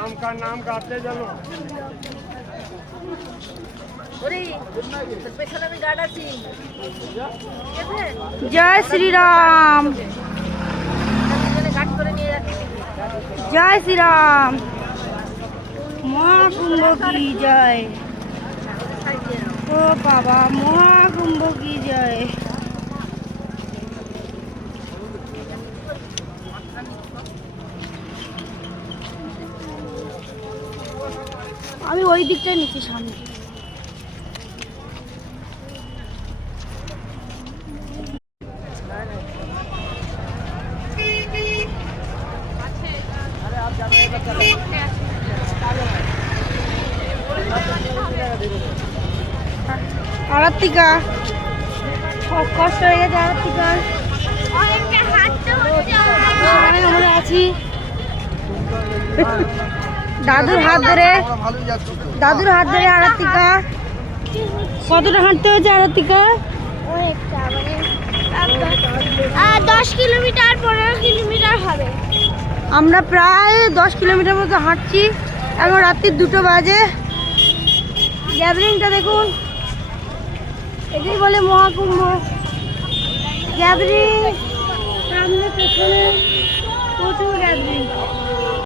राम का नाम गाते चलो। जय श्री राम, जय श्री राम, महाकुंभ की जय। ओ बाबा महाकुंभ की जय। আমি ওই দিকটাই নিচ্ছি সামনে। আরাত্তিকা কষ্ট হয়ে গেছে। আরাত্তিকা আমরা আছি দাদুর হাত ধরে, দাদুর হাত ধরে। আরাত্তিকা কতটা হাঁটতে হয়েছে? আরাত্তিকা 10 কিলোমিটার 15 কিলোমিটার হবে। আমরা প্রায় 10 কিলোমিটার মতো হাঁটছি। এখন রাত্রির 2টো বাজে। গ্যাদারিংটা দেখুন, এটাই বলে মহাকুম্ভ। গ্যাদারিং সামনে পেছনে প্রচুর গ্যাদারিং।